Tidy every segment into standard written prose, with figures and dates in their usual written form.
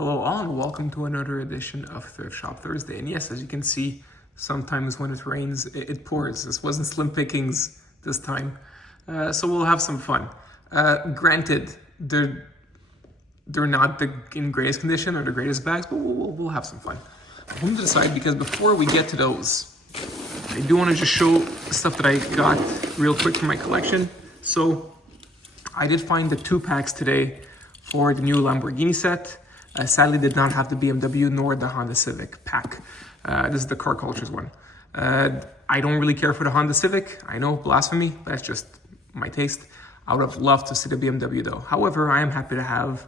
Hello all and welcome to another edition of Thrift Shop Thursday. And yes, as you can see, sometimes when it rains, it pours. This wasn't slim pickings this time. So we'll have some fun. Granted, they're not in greatest condition or the greatest bags, but we'll have some fun. I'm going to decide because before we get to those, I do want to just show stuff that I got real quick from my collection. So I did find the 2-packs today for the new Lamborghini set. Sadly, did not have the BMW nor the Honda Civic pack. This is the Car Cultures one. I don't really care for the Honda Civic. I know, blasphemy, but that's just my taste. I would have loved to see the BMW though. However, I am happy to have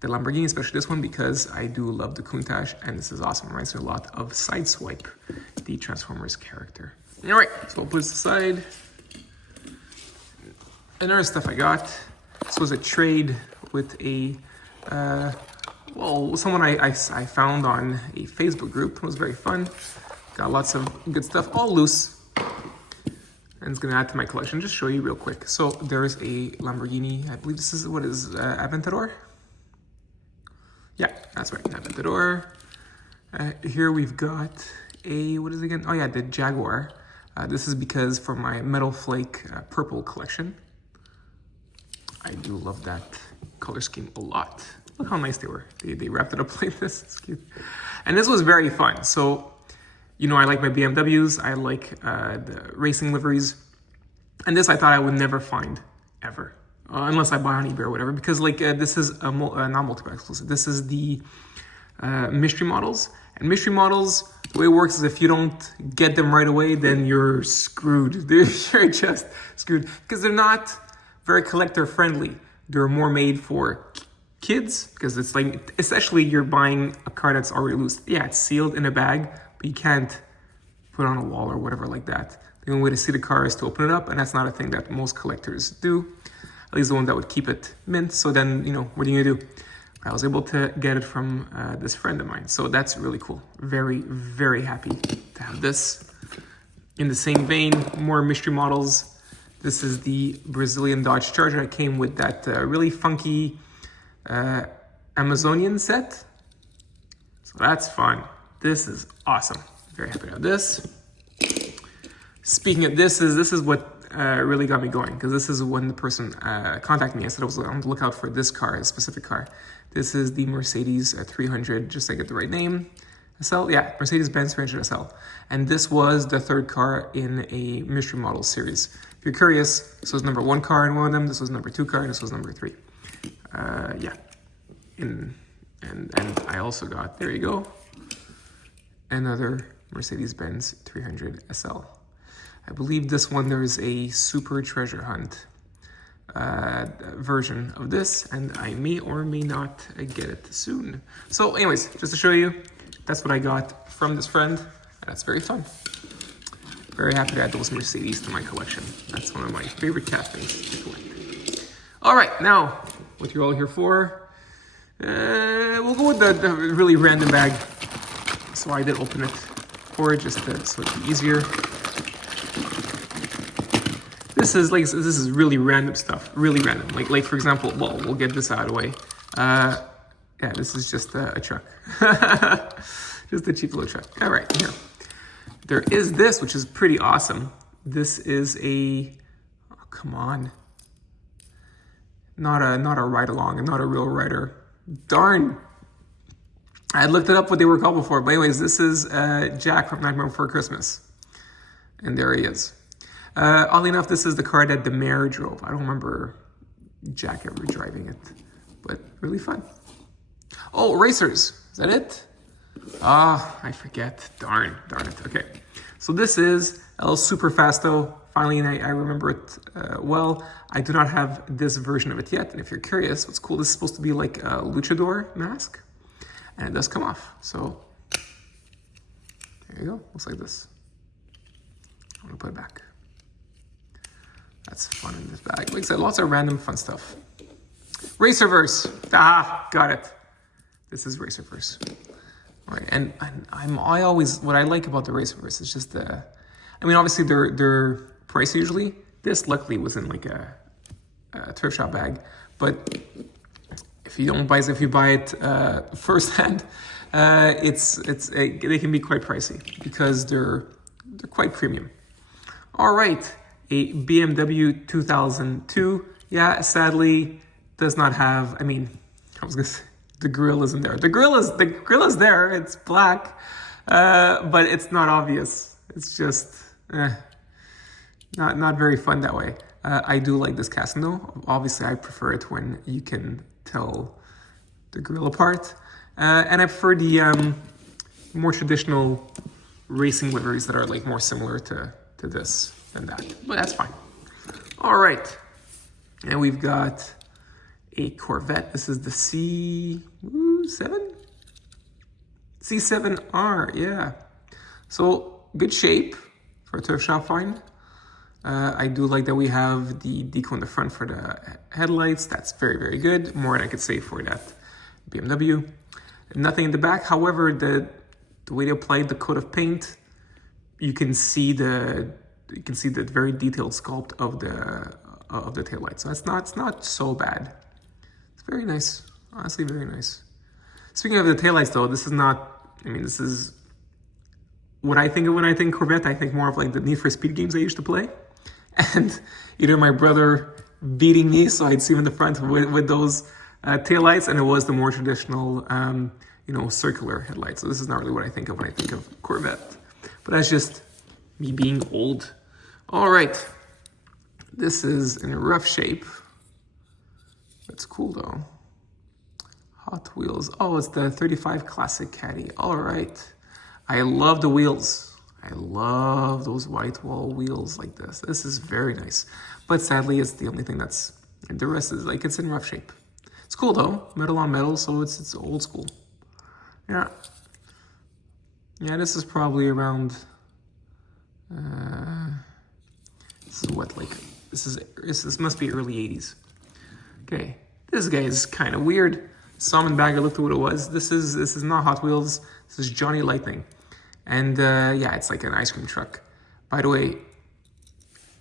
the Lamborghini, especially this one, because I do love the Countach, and this is awesome. It reminds me a lot of Sideswipe, the Transformers character. All right, so we'll put this aside. Another stuff I got. This was a trade with a someone I found on a Facebook group. It was very fun. Got lots of good stuff, all loose. And it's gonna add to my collection. Just show you real quick. So there's a Lamborghini, I believe this is, what is, Aventador? Yeah, that's right, Aventador. Here we've got a, what is it again? Oh yeah, the Jaguar. This is because for my Metal Flake purple collection. I do love that color scheme a lot. Look how nice they were. They wrapped it up like this. It's cute. And this was very fun. So, you know, I like my BMWs. I like the racing liveries. And this I thought I would never find, ever. Unless I buy on eBay or whatever. Because, like, this is not multipack exclusive. This is the mystery models. And mystery models, the way it works is if you don't get them right away, then you're screwed. You're just screwed. Because they're not very collector friendly. They're more made for kids, because it's like, essentially you're buying a car that's already loose. Yeah, it's sealed in a bag, but you can't put it on a wall or whatever like that. The only way to see the car is to open it up, and that's not a thing that most collectors do. At least the one that would keep it mint. So then, you know, what are you gonna do? I was able to get it from this friend of mine. So that's really cool. Very, very happy to have this. In the same vein, more mystery models. This is the Brazilian Dodge Charger. It came with that really funky Amazonian set. So that's fun. This is awesome. Very happy to have this. Speaking of this is what really got me going, because this is when the person contacted me. I said I was on the lookout for this car, a specific car. This is the Mercedes 300, just so I get the right name. SL, yeah, Mercedes-Benz 300 SL. And this was the third car in a mystery model series. If you're curious, this was number 1 car in one of them, this was number 2 car, and this was number 3. Yeah. And I also got, there you go, another Mercedes-Benz 300 SL. I believe this one, there's a super treasure hunt version of this, and I may or may not get it soon. So anyways, just to show you, that's what I got from this friend. That's very fun. Very happy to add those Mercedes to my collection. That's one of my favorite captains to collect. All right, now, what you're all here for, we'll go with the really random bag. So I did open it for it, just so it'd be easier. This is really random stuff, really random. Like for example, well, we'll get this out of the way. Yeah, this is just a truck. Just a cheap little truck. All right, here. There is this, which is pretty awesome. This is a, oh, come on. Not a ride-along, and not a real rider. Darn. I had looked it up what they were called before. But anyways, this is Jack from Nightmare Before Christmas. And there he is. Oddly enough, this is the car that the mayor drove. I don't remember Jack ever driving it, but really fun. Oh, racers. Is that it? Ah, I forget. Darn it. Okay. So this is El Superfasto. Finally, and I remember it well. I do not have this version of it yet. And if you're curious, what's cool, this is supposed to be like a luchador mask. And it does come off. So there you go. Looks like this. I'm going to put it back. That's fun in this bag. Like I said, lots of random fun stuff. Racerverse. Ah, got it. This is Racerverse. All right, and I always, what I like about the Racerverse is just the, I mean, obviously they're pricey usually. This luckily was in like a thrift shop bag, but if you buy it firsthand, they can be quite pricey because they're quite premium. All right, a BMW 2002. Yeah, sadly does not have. I mean, I was gonna say the grill isn't there. The grill is there. It's black, but it's not obvious. It's just not very fun that way. I do like this casting though. Obviously, I prefer it when you can tell the grill apart. And I prefer the more traditional racing liveries that are like more similar to this than that. But that's fine. All right. And we've got a Corvette. This is the C7R, yeah. So good shape for a thrift shop find. I do like that we have the decal in the front for the headlights. That's very, very good. More than I could say for that BMW. Nothing in the back. However, the way they applied the coat of paint, you can see the very detailed sculpt of the taillight. So it's not so bad. It's very nice. Honestly, very nice. Speaking of the taillights though, this is what I think of when I think Corvette. I think more of like the Need for Speed games I used to play. And either my brother beating me, so I'd see him in the front with those taillights, and it was the more traditional, circular headlights. So this is not really what I think of when I think of Corvette. But that's just me being old. All right. This is in a rough shape. That's cool though. Hot Wheels. Oh, it's the 35 Classic Caddy. All right. I love the wheels. I love those white wall wheels like this. This is very nice. But sadly, it's the only thing the rest is like, it's in rough shape. It's cool though, metal on metal, so it's old school. Yeah. Yeah, this is probably around, this must be early 80s. Okay, this guy is kind of weird. Saw him in the bag, I looked at what it was. This is not Hot Wheels, this is Johnny Lightning. And yeah, it's like an ice cream truck. By the way,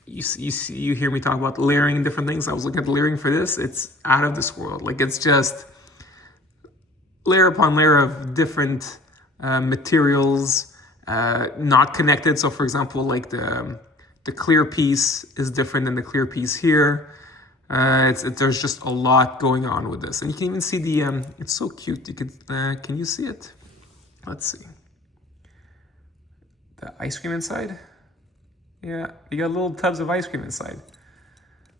you hear me talk about layering and different things. I was looking at the layering for this. It's out of this world. Like, it's just layer upon layer of different materials, not connected. So for example, like the clear piece is different than the clear piece here. There's just a lot going on with this. And you can even see it's so cute. You could, can you see it? Let's see. The ice cream inside. Yeah, you got little tubs of ice cream inside.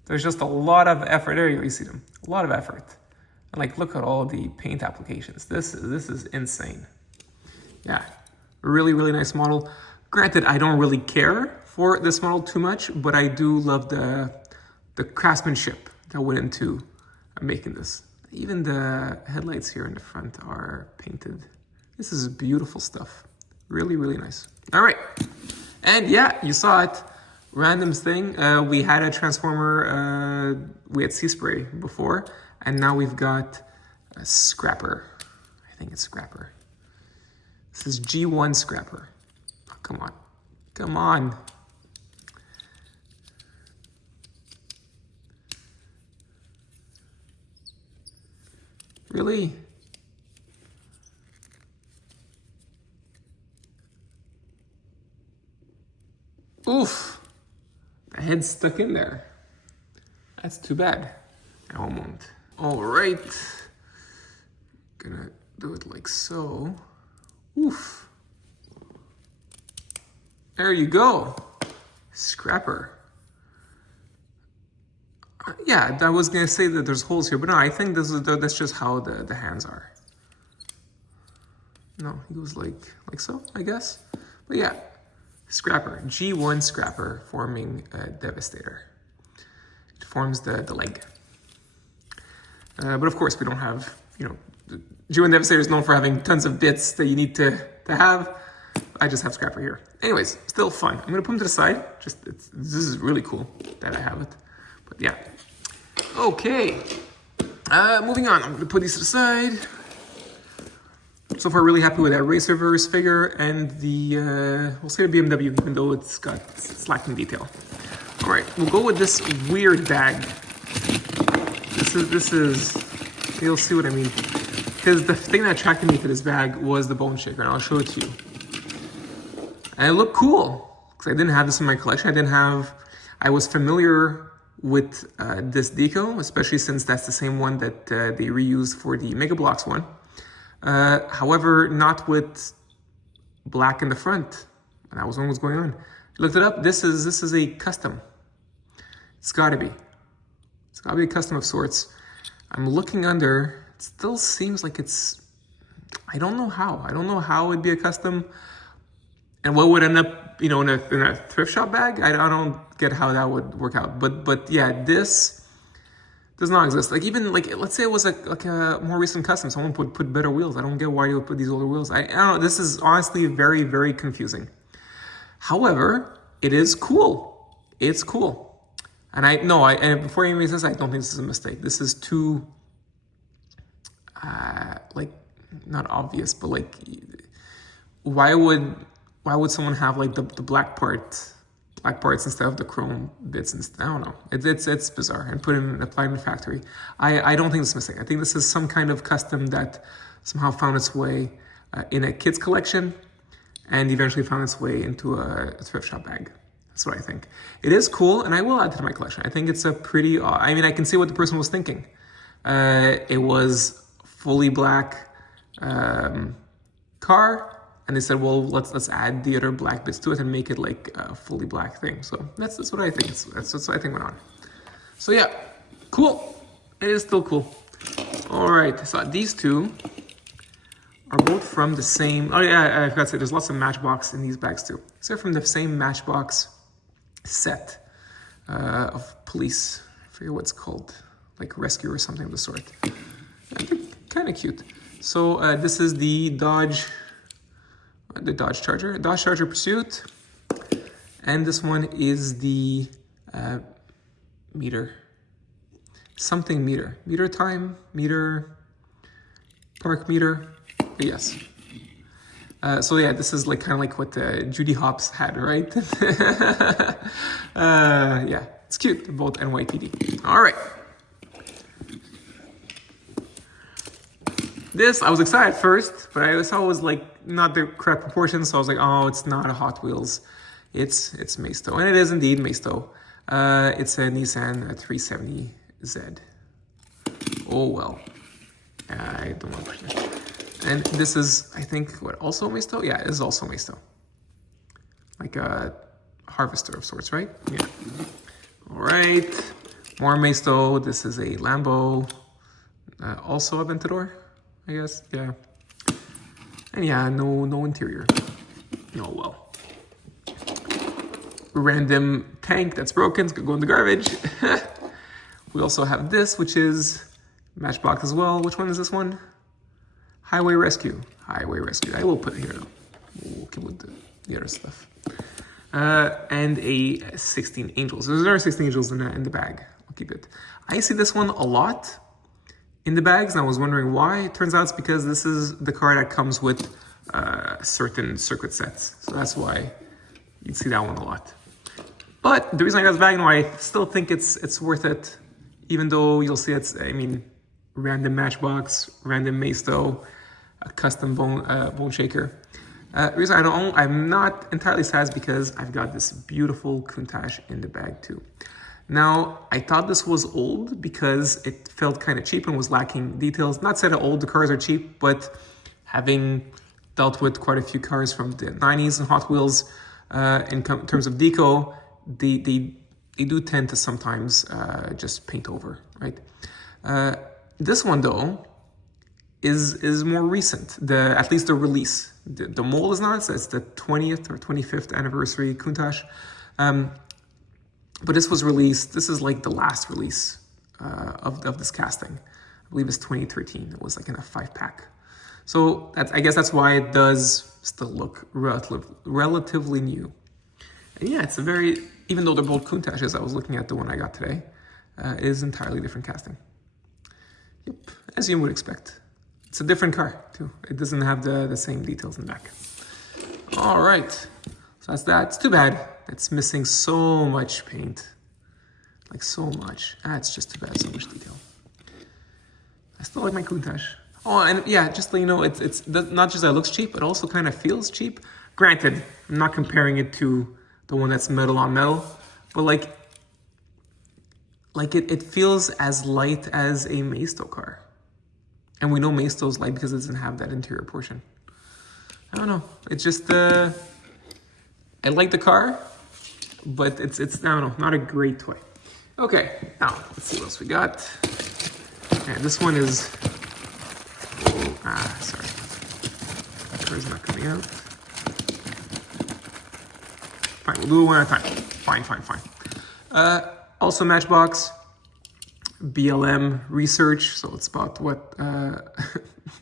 There's just a lot of effort. There you see them. A lot of effort. And like, look at all the paint applications. This is insane. Yeah, really, really nice model. Granted, I don't really care for this model too much, but I do love the craftsmanship that went into making this. Even the headlights here in the front are painted. This is beautiful stuff. Really, really nice. All right. And yeah, you saw it. Random thing. We had a Transformer, we had Sea Spray before, and now we've got a Scrapper. I think it's Scrapper. This is G1 Scrapper. Oh, come on. Come on. Really? Oof, the head's stuck in there. That's too bad. I won't. All right, gonna do it like so. Oof. There you go. Scrapper. Yeah, I was gonna say that there's holes here, but no, I think that's just how the hands are. No, he goes like so, I guess. But yeah. Scrapper, G1 Scrapper forming a Devastator. It forms the leg. But of course we don't have, the G1 Devastator is known for having tons of bits that you need to have. I just have Scrapper here. Anyways, still fun. I'm gonna put them to the side. This is really cool that I have it. But yeah. Okay, moving on. I'm gonna put these to the side. So far, really happy with that Racerverse figure and we'll say the BMW, even though it's lacking detail. All right, we'll go with this weird bag. This is You'll see what I mean. Because the thing that attracted me to this bag was the bone shaker, and I'll show it to you. And it looked cool, because I didn't have this in my collection. I was familiar with this deco, especially since that's the same one that they reused for the Mega Bloks one. However, not with black in the front. And that was what was going on. I looked it up. This is a custom. It's gotta be. It's gotta be a custom of sorts. I'm looking under. It still seems like it's. I don't know how. I don't know how it'd be a custom. And what would end up, in a thrift shop bag? I don't get how that would work out. But yeah, this does not exist. Like even let's say it was like a more recent custom. Someone would put better wheels. I don't get why you would put these older wheels. I don't know. This is honestly very, very confusing. However, it is cool. It's cool. And and before I even say this, I don't think this is a mistake. This is too, not obvious, but like, why would someone have like the black parts instead of the chrome bits? I don't know. It's bizarre, and apply in the factory. I don't think this is a mistake. I think this is some kind of custom that somehow found its way in a kid's collection, and eventually found its way into a thrift shop bag. That's what I think. It is cool, and I will add it to my collection. I think it's a pretty. I can see what the person was thinking. It was fully black car. And they said, well, let's add the other black bits to it and make it like a fully black thing. So that's what I think. That's what I think went on. So yeah, cool. It is still cool. All right, so these two are both from the same. Oh yeah, I forgot to say, there's lots of Matchbox in these bags too. So they're from the same Matchbox set of police. I forget what it's called, like rescue or something of the sort. Kind of cute. So this is the Dodge Charger Pursuit, and this one is the meter time, park meter, yes. So yeah, this is like kind of like what Judy Hopps had, right? Yeah, it's cute, both NYPD. All right. This, I was excited first, but I saw it was like not the correct proportions, so I was like, oh, it's not a Hot Wheels. It's Maisto, and it is indeed Maisto. It's a Nissan 370Z. Oh well. I don't want to push this. And this is, I think, what, also Maisto? Yeah, it is also Maisto. Like a harvester of sorts, right? Yeah. All right. More Maisto. This is a Lambo. Also Aventador, I guess. Yeah. And yeah, no interior. Oh well. Random tank that's broken. It's gonna go in the garbage. We also have this, which is Matchbox as well. Which one is this one? Highway Rescue. I will put it here though. We'll keep with the other stuff. And a 16 Angels. There's another 16 Angels in the bag. I'll keep it. I see this one a lot in the bags, and I was wondering why. It turns out it's because this is the car that comes with certain circuit sets. So that's why you'd see that one a lot. But the reason I got this bag, I still think it's worth it, even though you'll see random Matchbox, random Maisto, a custom bone shaker. The reason I'm not entirely sad is because I've got this beautiful Countach in the bag too. Now, I thought this was old because it felt kind of cheap and was lacking details. Not said that old the cars are cheap, but having dealt with quite a few cars from the 90s and Hot Wheels, in terms of deco, they do tend to sometimes just paint over, right? This one though is more recent. At least the release. The mold is not. It's the 20th or 25th anniversary Countach. But this was released. This is like the last release of this casting. I believe it's 2013. It was like in a 5-pack. So I guess that's why it does still look relatively new. And yeah, it's a very, even though they're both Countaches, I was looking at the one I got today, is entirely different casting. Yep, as you would expect. It's a different car too. It doesn't have the same details in the back. All right, so that's that. It's too bad. It's missing so much paint. Like so much. It's just too bad, so much detail. still like my Countach. Oh, and yeah, just so you know, it's not just that it looks cheap, it also kind of feels cheap. Granted, I'm not comparing it to the one that's metal on metal, but like it feels as light as a Maisto car. And we know Maisto's light because it doesn't have that interior portion. I don't know. It's just, I like the car, but it's I don't know, not a great toy. Okay, now let's see what else we got. And this one is, sorry. That card's not coming out. Fine, we'll do it one at a time. Fine. Also Matchbox, BLM research. So it's about what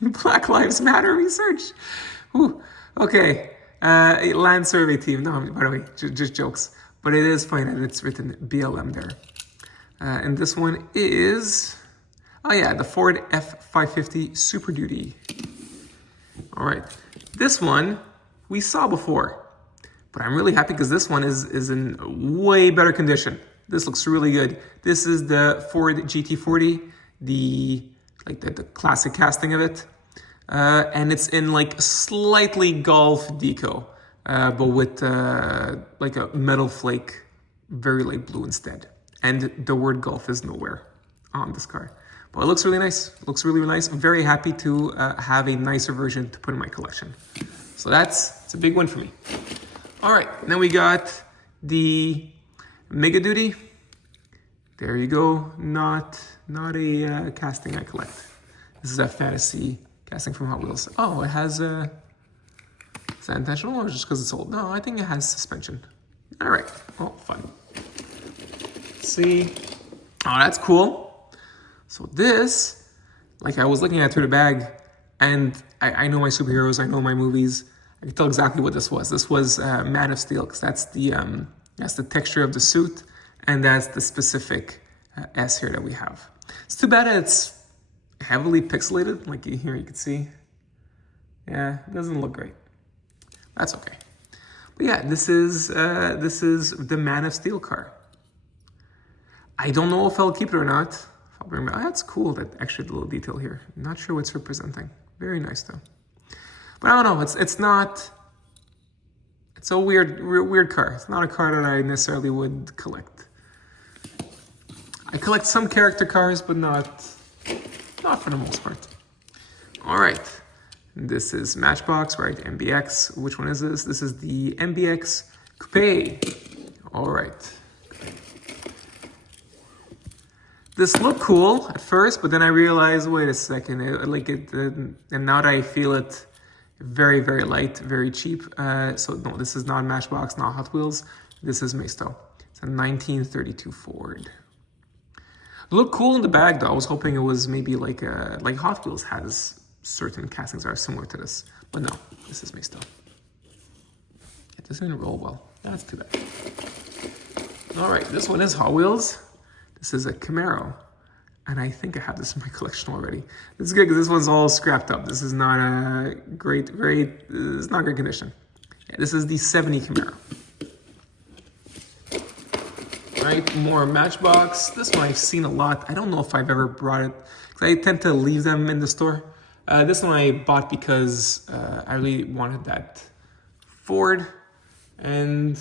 Black Lives Matter research. Ooh, okay. Land survey team. No, by the way, just jokes. But it is fine that it's written BLM there. And this one is, oh yeah, the Ford F550 Super Duty. All right. This one we saw before. But I'm really happy because this one is in way better condition. This looks really good. This is the Ford GT40, the classic casting of it. And it's in like slightly golf deco, but with like a metal flake, very light blue instead. And the word golf is nowhere on this car. But it looks really nice. It looks really, really nice. I'm very happy to have a nicer version to put in my collection. So it's a big win for me. All right, then we got the Mega Duty. There you go. Not a casting I collect. This is a fantasy casting from Hot Wheels. Oh, it has is that intentional or just because it's old? No, I think it has suspension. All right. Oh, fun. Let's see. Oh, that's cool. So this, like I was looking at through the bag, and I know my superheroes. I know my movies. I can tell exactly what this was. This was Man of Steel, because that's the texture of the suit, and that's the specific S here that we have. It's too bad it's heavily pixelated, like here you can see. Yeah, it doesn't look great. That's okay. But yeah, this is the Man of Steel car. I don't know if I'll keep it or not. Oh, that's cool, that extra little detail here. I'm not sure what it's representing. Very nice though. But I don't know, it's a weird car. It's not a car that I necessarily would collect. I collect some character cars, but not for the most part. All right, this is Matchbox, right? MBX. Which one is this? This is the MBX Coupe. All right. This looked cool at first, but then I realized, wait a second, and now that I feel it, very, very light, very cheap. So no, this is not Matchbox, not Hot Wheels. This is Maisto. It's a 1932 Ford. Looked cool in the bag though. I was hoping it was maybe like Hot Wheels has certain castings that are similar to this, but no, this is Maisto. It doesn't roll well. That's too bad. All right, this one is Hot Wheels. This is a Camaro, and I think I have this in my collection already. This is good because this one's all scrapped up. This is not a it's not great condition. Yeah, this is the 70 Camaro. Right, more Matchbox. This one I've seen a lot. I don't know if I've ever brought it, because I tend to leave them in the store. This one I bought because I really wanted that Ford, and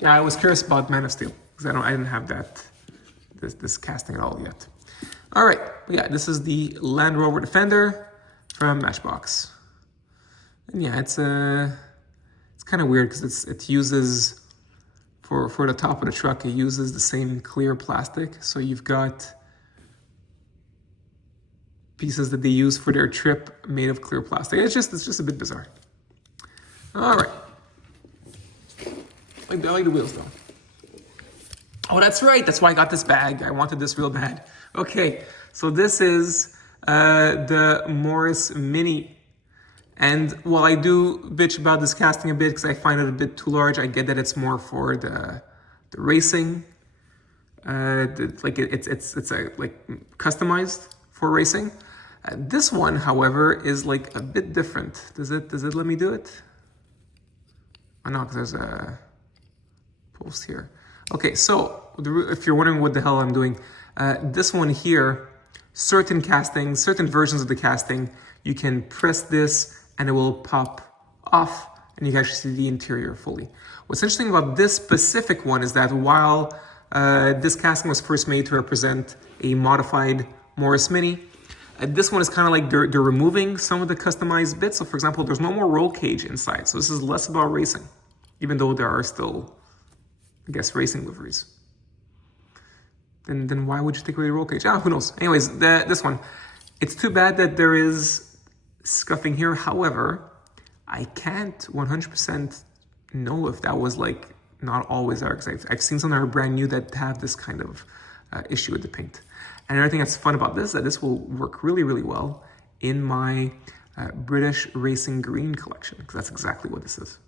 yeah, I was curious about Man of Steel. I didn't have this casting at all yet. All right, yeah, this is the Land Rover Defender from Matchbox, and yeah, it's kind of weird because it uses for the top of the truck, it uses the same clear plastic. So you've got pieces that they use for their trip made of clear plastic. It's just a bit bizarre. All right, I like the wheels though. Oh, that's right. That's why I got this bag. I wanted this real bad. Okay, so this is the Morris Mini. And while I do bitch about this casting a bit because I find it a bit too large, I get that it's more for the racing. It's customized for racing. This one, however, is like a bit different. Does it let me do it? Oh no, because there's a post here. Okay, so if you're wondering what the hell I'm doing, this one here certain castings, certain versions of the casting, you can press this and it will pop off and you can actually see the interior fully. What's interesting about this specific one is that while this casting was first made to represent a modified Morris Mini, this one is kind of like they're removing some of the customized bits. So for example, there's no more roll cage inside. So this is less about racing, even though there are still, I guess, racing liveries. Then why would you take away the roll cage? Who knows? Anyways, this one, it's too bad that there is scuffing here. However, I can't 100% know if that was like not always there, because I've seen some that are brand new that have this kind of issue with the paint. And another thing that's fun about this is that this will work really, really well in my British Racing Green collection, because that's exactly what this is.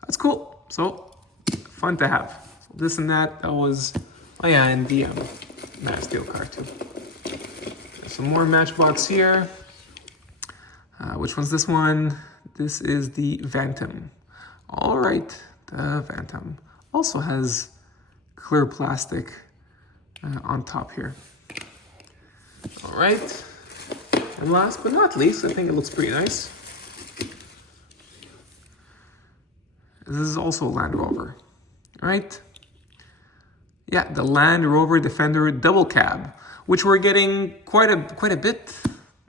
That's cool. So fun to have. So this and that was, oh yeah, and the Matt Steel car too. There's some more Matchbox here. Which one's this one? This is the Vantom. All right, the Vantom also has clear plastic on top here. All right, and last but not least, I think it looks pretty nice. This is also a Land Rover, all right? Yeah, the Land Rover Defender double cab, which we're getting quite a bit.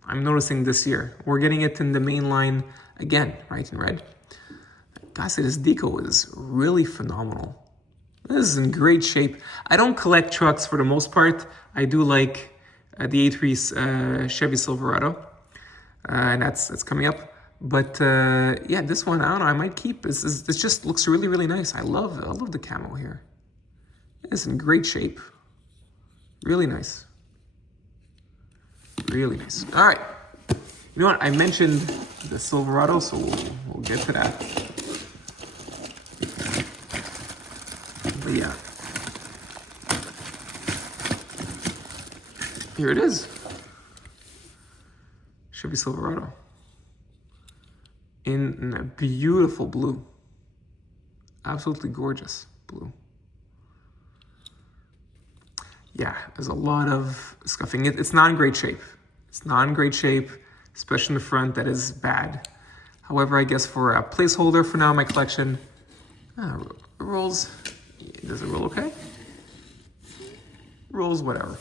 I'm noticing this year. We're getting it in the main line again, right, in red. Gotta say, this deco is really phenomenal. This is in great shape. I don't collect trucks for the most part. I do like the A3 Chevy Silverado, and that's coming up. But yeah, this one, I don't know, I might keep. This just looks really, really nice. I love the camo here. It's in great shape. Really nice. Really nice. All right. You know what? I mentioned the Silverado, so we'll get to that. But yeah. Here it is. Chevy Silverado. In a beautiful blue. Absolutely gorgeous blue. Yeah, there's a lot of scuffing. It's not in great shape. It's not in great shape, especially in the front. That is bad. However, I guess for a placeholder for now in my collection, it rolls. Does it roll okay? Rolls whatever.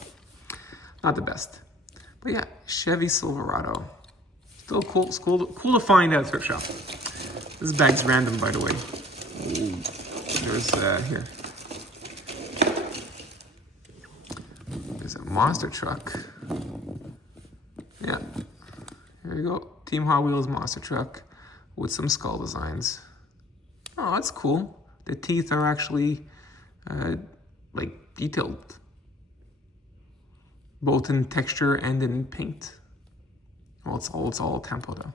Not the best. But yeah, Chevy Silverado. Still cool. It's cool to find at a thrift shop. This bag's random, by the way. Ooh, there's here. There's a monster truck. Yeah. Here you go. Team Hot Wheels monster truck with some skull designs. Oh, that's cool. The teeth are actually like detailed, both in texture and in paint. Well, it's all tempo though.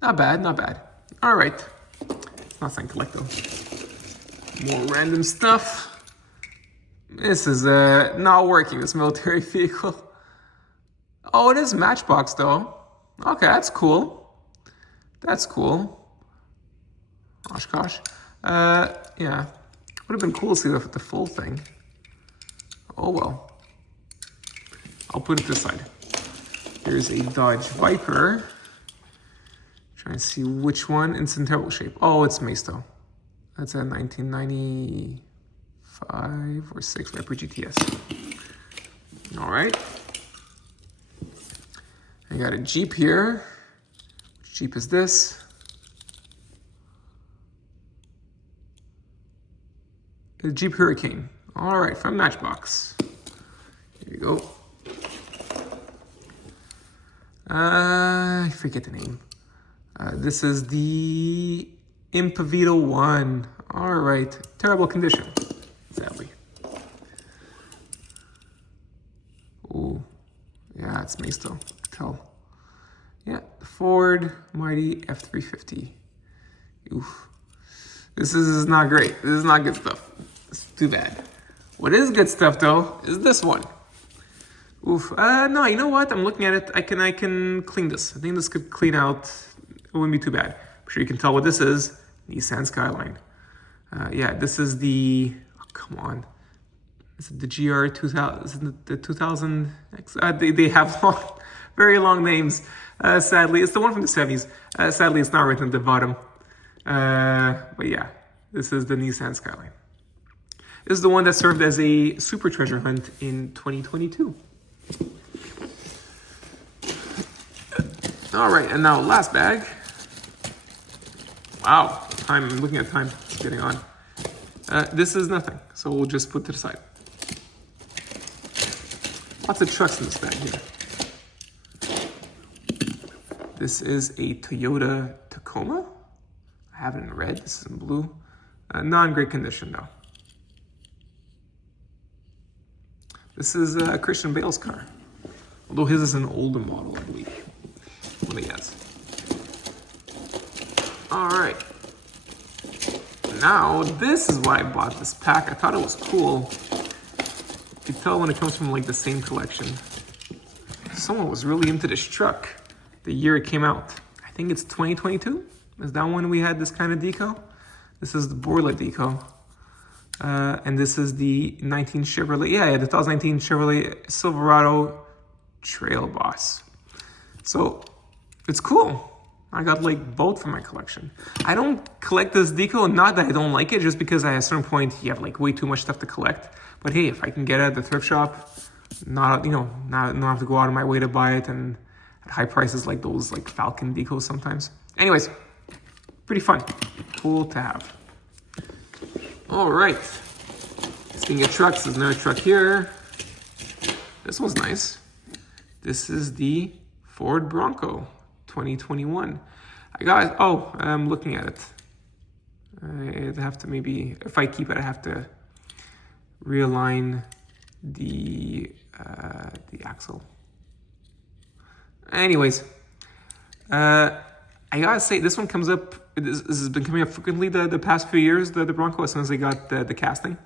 Not bad, not bad. All right, not saying collect though. More random stuff. This is not working. This military vehicle. Oh, it is Matchbox though. Okay, that's cool. That's cool. Oshkosh. Yeah. Would have been cool to see the full thing. Oh well. I'll put it this side. Here's a Dodge Viper. Trying to see which one. It's in terrible shape. Oh, it's Maisto. That's a 1995 or 6 Viper GTS. All right. I got a Jeep here. Which Jeep is this? The Jeep Hurricane. All right, from Matchbox. Here you go. I forget the name. This is the Impavido 1. All right, terrible condition, sadly. Oh, yeah, it's Maisto. Tell. Yeah, the Ford Mighty F350. Oof. This is not great. This is not good stuff. It's too bad. What is good stuff though is this one. Oof. No, you know what? I'm looking at it. I can clean this. I think this could clean out. It wouldn't be too bad. I'm sure you can tell what this is. Nissan Skyline. Yeah, this is the. Oh, come on. is it the GR 2000? Is it the 2000? They have long, very long names. Sadly, it's the one from the 70s. Sadly, it's not written at the bottom. But yeah, this is the Nissan Skyline. This is the one that served as a super treasure hunt in 2022. All right, and now last bag. Wow, time, I'm looking at time, it's getting on. This is nothing, so we'll just put it aside. Lots of trucks in this bag here. This is a Toyota Tacoma. I have it in red, this is in blue. Not in great condition though. This is Christian Bale's car. Although his is an older model, I believe. What he has. All right. Now, this is why I bought this pack. I thought it was cool. You can tell when it comes from like the same collection. Someone was really into this truck the year it came out. I think it's 2022. Is that when we had this kind of deco? This is the Borla deco. And this is the 19 Chevrolet. Yeah, the 2019 Chevrolet Silverado Trail Boss. So it's cool. I got like both for my collection. I don't collect this deco, not that I don't like it, just because at a certain point you have like way too much stuff to collect. But hey, if I can get it at the thrift shop, not have to go out of my way to buy it, and at high prices like those like Falcon decos sometimes. Anyways, pretty fun, cool to have. All right, speaking of trucks, there's another truck here. This one's nice. This is the Ford Bronco 2021. I'm looking at it. I'd have to maybe, if I keep it, I have to realign the axle. Anyways, I gotta say, this one comes up, this has been coming up frequently the past few years, the Bronco, as soon as they got the casting.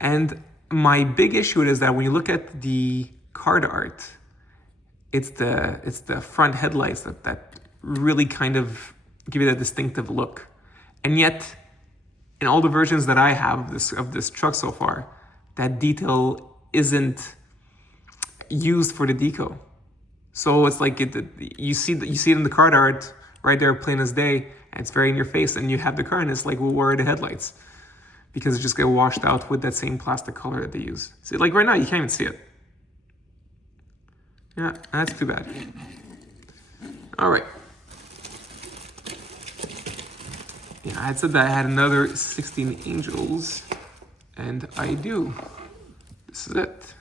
And my big issue is that when you look at the card art, it's the front headlights that really kind of give it a distinctive look. And yet, in all the versions that I have of this truck so far, that detail isn't used for the deco. So it's like you see it in the card art right there, plain as day, and it's very in your face. And you have the car, and it's like, well, where are the headlights? Because it just get washed out with that same plastic color that they use. See, like right now, you can't even see it. Yeah, that's too bad. All right. Yeah, I had said that I had another 16 Angels, and I do. This is it.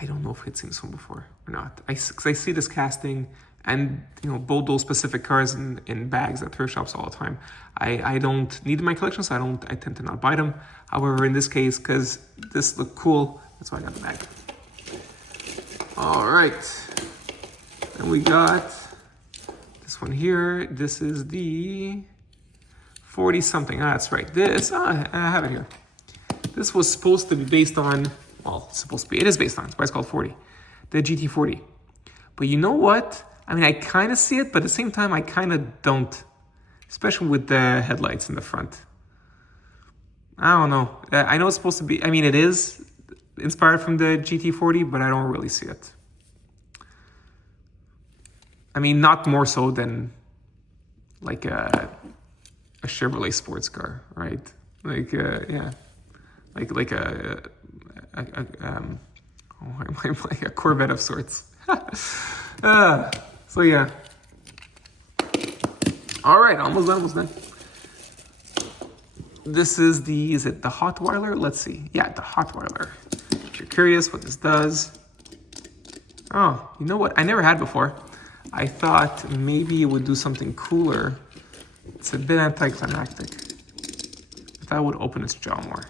I don't know if I'd seen this one before or not. Because I see this casting and, both those specific cars in bags at thrift shops all the time. I don't need them in my collection, so I tend to not buy them. However, in this case, because this looked cool, that's why I got the bag. All right. And we got this one here. This is the 40 something. That's right. I have it here. This was supposed to be based on, it is based on, that's why it's called 40. The GT40. But you know what? I mean, I kind of see it, but at the same time, I kind of don't. Especially with the headlights in the front. I don't know. I know it's supposed to be, it is inspired from the GT40, but I don't really see it. Not more so than like a Chevrolet sports car, right? Like a Corvette of sorts. So yeah. All right, almost done. This is it the Hotweiler? Let's see. Yeah, the Hotweiler. If you're curious what this does. Oh, you know what? I never had before. I thought maybe it would do something cooler. It's a bit anticlimactic. I thought it would open its jaw more.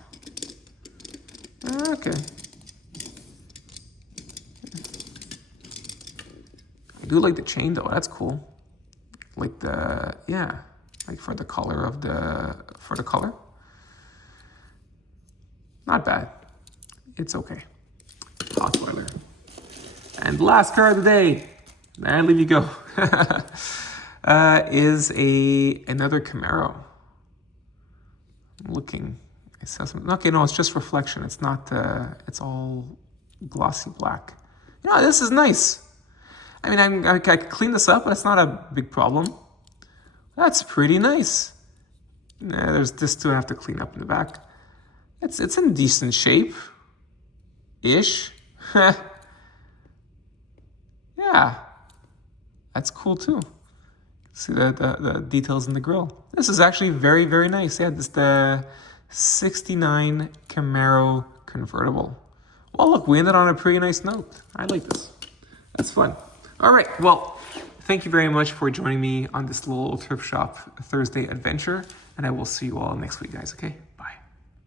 Okay. I do like the chain though, that's cool. Like for the color of the color. Not bad. It's okay. Hotweiler. And last car of the day, there leave you go, is another Camaro. I'm looking. It says, okay, no, it's just reflection. It's not, it's all glossy black. You know, this is nice. I mean, I could clean this up, but it's not a big problem. That's pretty nice. There's this too I have to clean up in the back. It's in decent shape. Ish. Yeah. That's cool too. See the details in the grille. This is actually very, very nice. Yeah, this is the 69 Camaro convertible. Well, look, we ended on a pretty nice note. I like this. That's fun. All right, well, thank you very much for joining me on this little thrift shop Thursday adventure, and I will see you all next week, guys, okay?